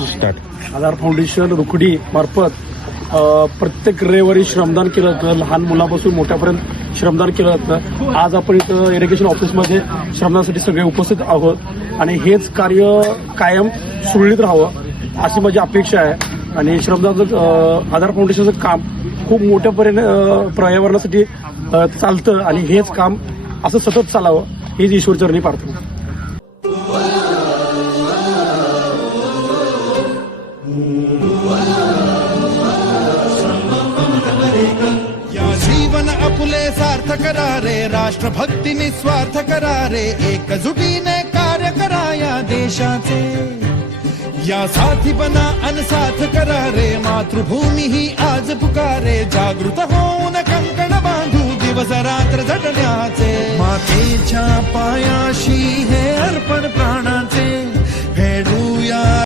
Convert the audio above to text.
Start आधार foundation Rukadi मार्फत प्रत्येक रविवारी श्रमदान केलं जातं. लहान मुलापासून मोठ्यापर्यंत श्रमदान केलं जातं. आज आपण इथं इरिगेशन ऑफिसमध्ये श्रमदानासाठी सगळे उपस्थित आहोत. आणि हेच कार्य कायम सुरळीत राहावं अशी माझी अपेक्षा आहे. आणि श्रमदानाचं आधार फाउंडेशनचं काम खूप मोठ्यापर्यंत अ, पर्यावरणासाठी चालतं. आणि हेच काम असं सतत चालावं हीच ईश्वरचरणी प्रार्थना. या जीवन अपुले सार्थ करा रे राष्ट्रभक्ती निस्वार्थ करा रे एकजुटीने कार्य करा या देशाचे। या साथी बना अनसाथ करा रे मातृभूमी ही आज पुकारे जागृत होऊन कंकण बांधू दिवस रात्र झटण्याचे। मातेच्या पायाशी हे अर्प